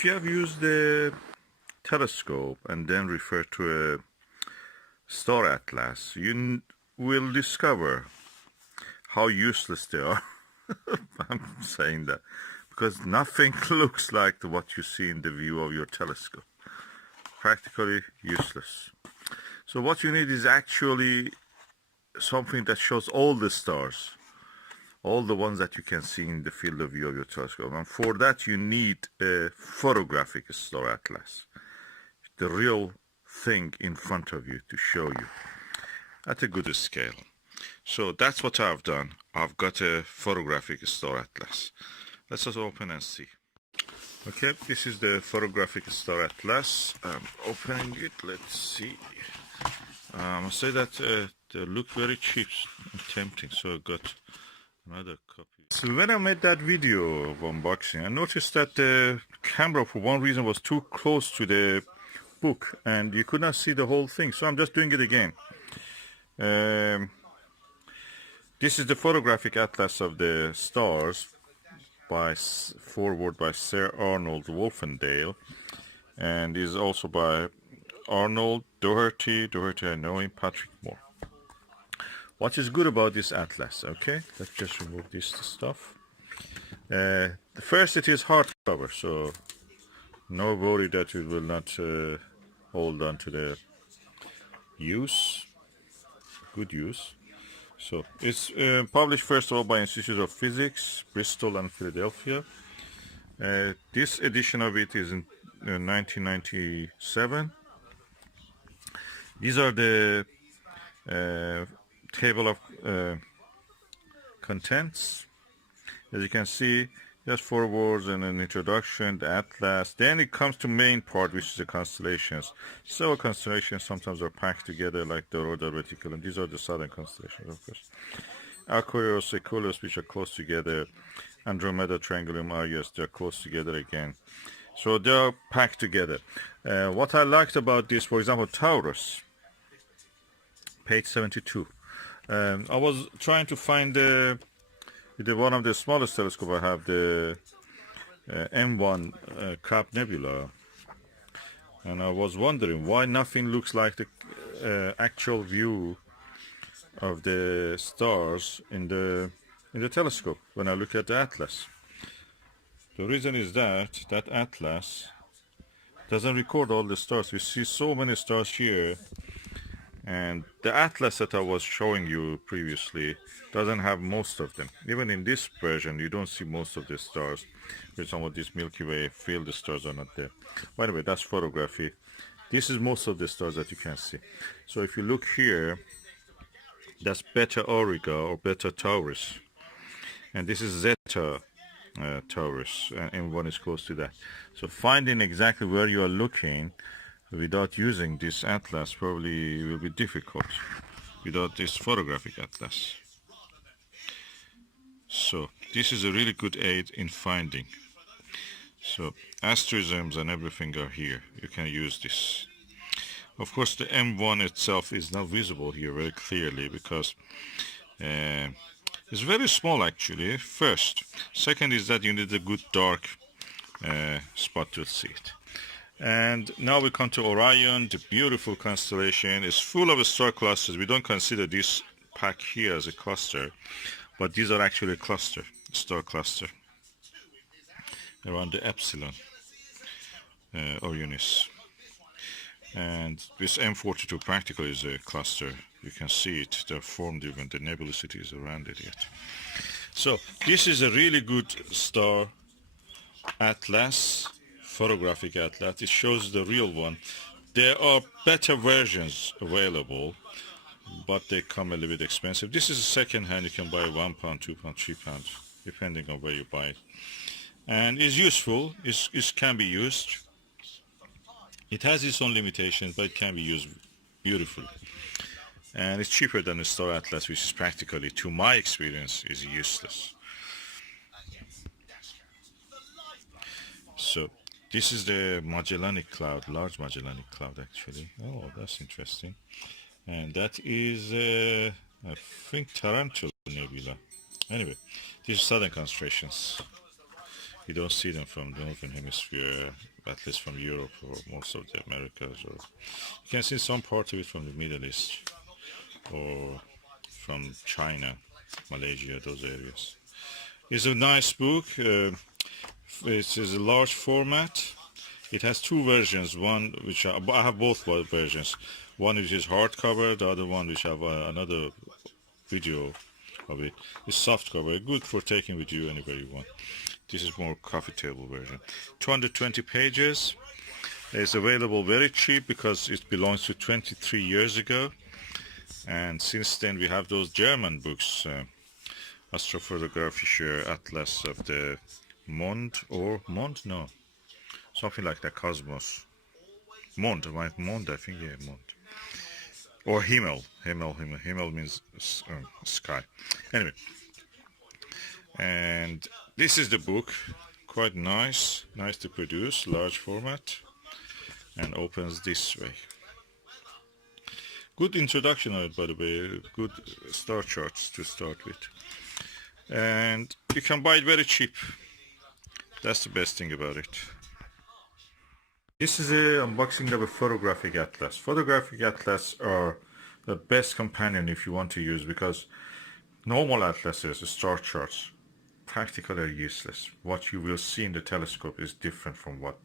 if you have used the telescope and then refer to a star atlas, you will discover how useless they are. I'm saying that because nothing looks like what you see in the view of your telescope. Practically useless. So what you need is actually something that shows all the stars, all the ones that you can see in the field of view of your telescope. And for that you need a photographic star atlas, the real thing in front of you to show you at a good scale. So that's what I've done. I've got a photographic star atlas. Let's just open and see. Okay, this is the photographic star atlas. I'm opening it. Let's see. I must say that they look very cheap and tempting, so I got another copy. So when I made that video of unboxing, I noticed that the camera for one reason was too close to the book and you could not see the whole thing, so I'm just doing it again. This is the photographic atlas of the stars by forward by Sir Arnold Wolfendale, and is also by Arnold Doherty I know him, Patrick Moore. What is good about this atlas? Okay, let's just remove this stuff. First, it is hardcover, so no worry that it will not hold on to the use, good use. So it's published first of all by Institute of Physics, Bristol and Philadelphia. This edition of it is in 1997. These are the table of contents. As you can see, just 4 words and an introduction, the atlas. Then it comes to main part, which is the constellations. Several constellations sometimes are packed together like the Rhodal Reticle, and these are the southern constellations, of course. Aquarius, Equus, which are close together. Andromeda, Triangulum, Arius, they're close together again. So they're packed together. What I liked about this, for example, Taurus, page 72. I was trying to find one of the smallest telescope I have, the M1 Crab Nebula, and I was wondering why nothing looks like the actual view of the stars in the telescope when I look at the atlas. The reason is that atlas doesn't record all the stars. We see so many stars here, and the atlas that I was showing you previously doesn't have most of them. Even in this version, you don't see most of the stars. For example, this Milky Way field, the stars are not there. By the way, that's photography. This is most of the stars that you can see. So if you look here, that's Beta Auriga or Beta Taurus. And this is Zeta Taurus, and one is close to that. So finding exactly where you are looking without using this atlas probably will be difficult without this photographic atlas. So this is a really good aid in finding. So asterisms and everything are here. You can use this. Of course, the M1 itself is not visible here very clearly because it's very small actually, first. Second is that you need a good dark spot to see it. And now we come to Orion, the beautiful constellation. It's full of star clusters. We don't consider this pack here as a cluster, but these are actually a cluster, star cluster, around the Epsilon Orionis. And this M42 practically is a cluster. You can see it, they're formed even the nebulosity is around it yet. So this is a really good star atlas, photographic atlas. It shows the real one. There are better versions available, but they come a little bit expensive. This is a second hand. You can buy £1, £2, £3, depending on where you buy it. And it's useful, it can be used. It has its own limitations, but it can be used beautifully. And it's cheaper than the Star Atlas, which is practically, to my experience, is useless. So this is the Magellanic Cloud, Large Magellanic Cloud actually. Oh, that's interesting. And that is, I think, Tarantula Nebula. Anyway, these are southern constellations. You don't see them from the Northern Hemisphere, at least from Europe or most of the Americas. Or you can see some part of it from the Middle East or from China, Malaysia, those areas. It's a nice book. It is a large format. It has two versions. One which I have both versions. One which is hardcover, the other one which have another video of it. It's soft cover, good for taking with you anywhere you want. This is more coffee table version. 220 pages. It's available very cheap because it belongs to 23 years ago. And since then we have those German books, Astrophotographische Atlas of the Mond or Mond? No, something like that. Cosmos. Mond, right? Mond, I think, yeah, Mond. Or Himmel. Himmel means sky. Anyway, and this is the book. Quite nice to produce, large format, and opens this way. Good introduction on it, by the way. Good star charts to start with, and you can buy it very cheap. That's the best thing about it. This is an unboxing of a photographic atlas. Photographic atlas are the best companion if you want to use, because normal atlases, star charts, practically are useless. What you will see in the telescope is different from what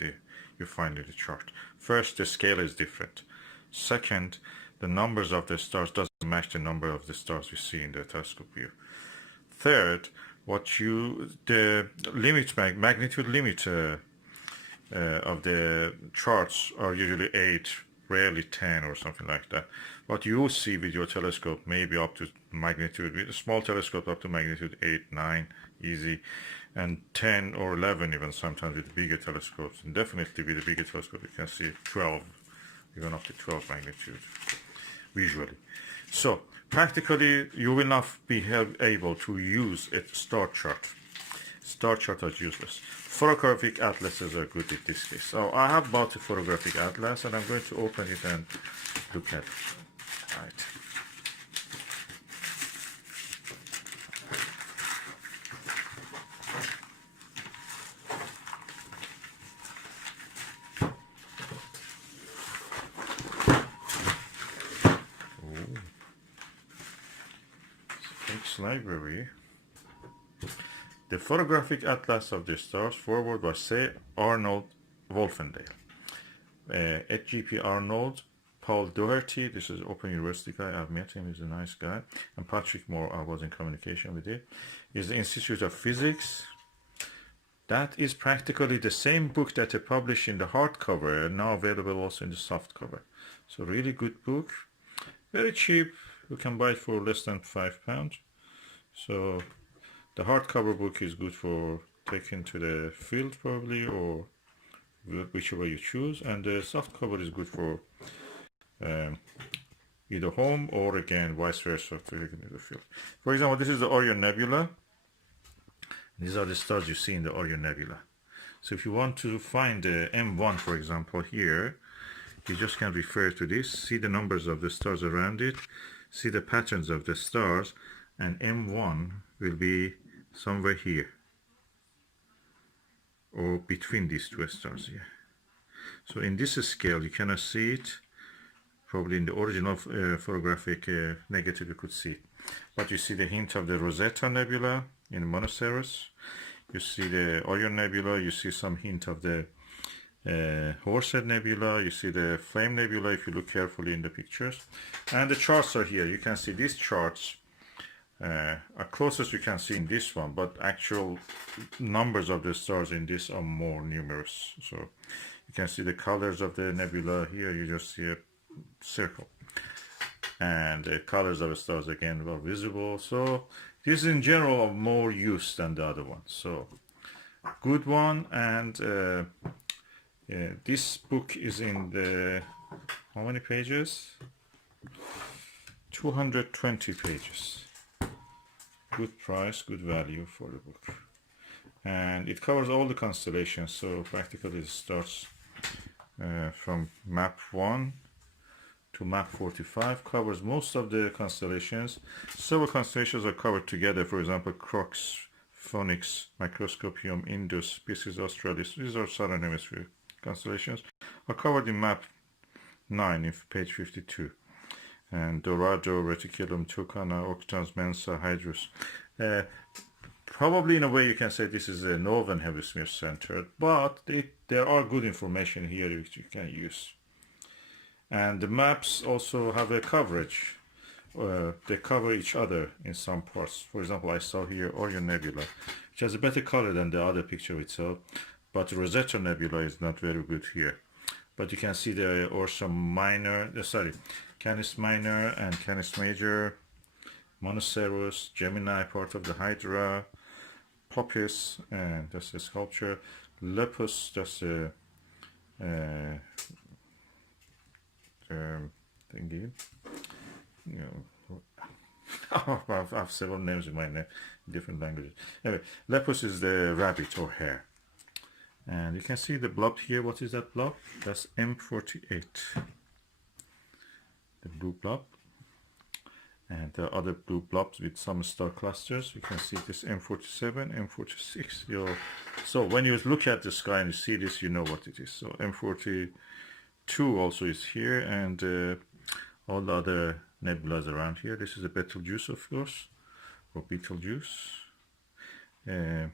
you find in the chart. First, the scale is different. Second, the numbers of the stars doesn't match the number of the stars you see in the telescope view. Third, the magnitude limit of the charts are usually 8, rarely 10 or something like that. What you see with your telescope maybe up to magnitude, with a small telescope up to magnitude 8, 9, easy, and 10 or 11 even sometimes with bigger telescopes. And definitely with a bigger telescope you can see 12, even up to 12 magnitude visually. So practically you will not be able to use a star chart. Star charts are useless. Photographic atlases are good in this case. So I have bought a photographic atlas and I'm going to open it and look at it. Right. Library. The Photographic Atlas of the Stars, forward by Say Arnold Wolfendale. H.G.P. Arnold, Paul Doherty, this is Open University guy, I've met him, he's a nice guy, and Patrick Moore, I was in communication with him, is the Institute of Physics. That is practically the same book that they published in the hardcover and now available also in the softcover. So really good book, very cheap, you can buy it for less than £5. So the hardcover book is good for taking to the field probably, or whichever you choose, and the softcover is good for either home or again vice versa to taking to the field. For example, this is the Orion Nebula. These are the stars you see in the Orion Nebula. So if you want to find the M1, for example, here, you just can refer to this, see the numbers of the stars around it, see the patterns of the stars, and M1 will be somewhere here or between these two stars here. So in this scale you cannot see it. Probably in the original photographic negative you could see it. But you see the hint of the Rosetta Nebula in Monoceros. You see the Orion Nebula, you see some hint of the Horsehead Nebula, you see the Flame Nebula if you look carefully in the pictures. And the charts are here. You can see these charts are closest you can see in this one, but actual numbers of the stars in this are more numerous. So you can see the colors of the nebula here, you just see a circle, and the colors of the stars again are visible. So this is in general of more use than the other one. So good one. And this book is in the, how many pages? 220 pages. Good price, good value for the book, and it covers all the constellations. So practically it starts from map 1 to map 45, covers most of the constellations. Several constellations are covered together. For example, Crux, Phoenix, Microscopium, Indus, Piscis Australis, these are southern hemisphere constellations, are covered in map 9 in page 52. And Dorado, Reticulum, Tucana, Octans, Mensa, Hydrus. Probably in a way you can say this is a northern hemisphere centered, but there are good information here which you can use. And the maps also have a coverage. They cover each other in some parts. For example, I saw here Orion Nebula, which has a better color than the other picture itself, but Rosetta Nebula is not very good here. But you can see the Ursa Minor, Canis Minor and Canis Major, Monoceros, Gemini, part of the Hydra, Popis, and that's a sculpture, Lepus, that's a thingy. You know, I have several names in my name, different languages. Anyway, Lepus is the rabbit or hare. And you can see the blob here. What is that blob? That's M48. The blue blob. And the other blue blobs with some star clusters. You can see this M47, M46. So when you look at the sky and you see this, you know what it is. So M42 also is here, and all the other nebulas around here. This is a Betelgeuse, of course, or Betelgeuse. And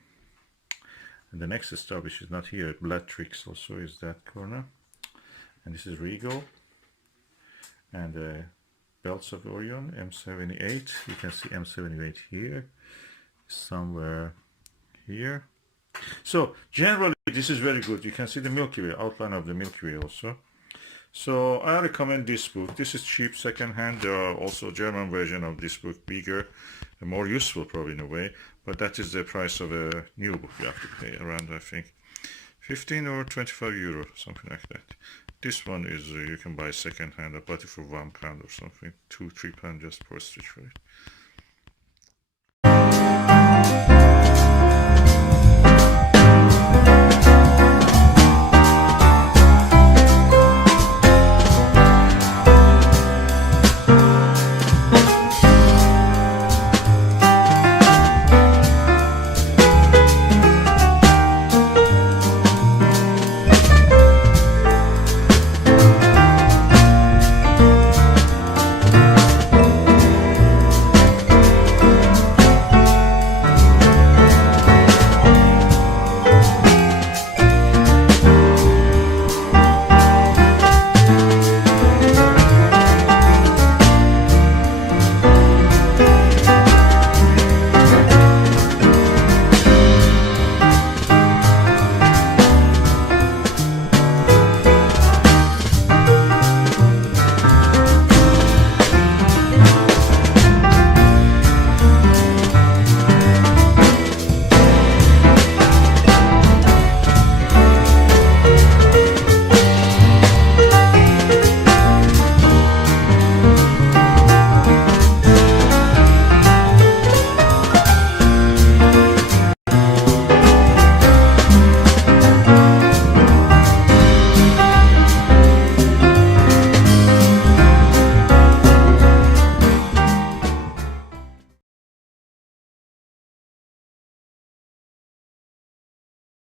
the next star, which is not here, Bellatrix, also is that corner. And this is Rigel. And the belts of Orion, M78. You can see M78 here, somewhere here. So generally, this is very good. You can see the Milky Way, outline of the Milky Way also. So I recommend this book. This is cheap, second-hand. There are also German version of this book, bigger and more useful probably in a way. But that is the price of a new book. You have to pay around, I think, 15 or 25 euro, something like that. This one is you can buy second-hand. I bought it for £1 or something, £2-3 just postage for it.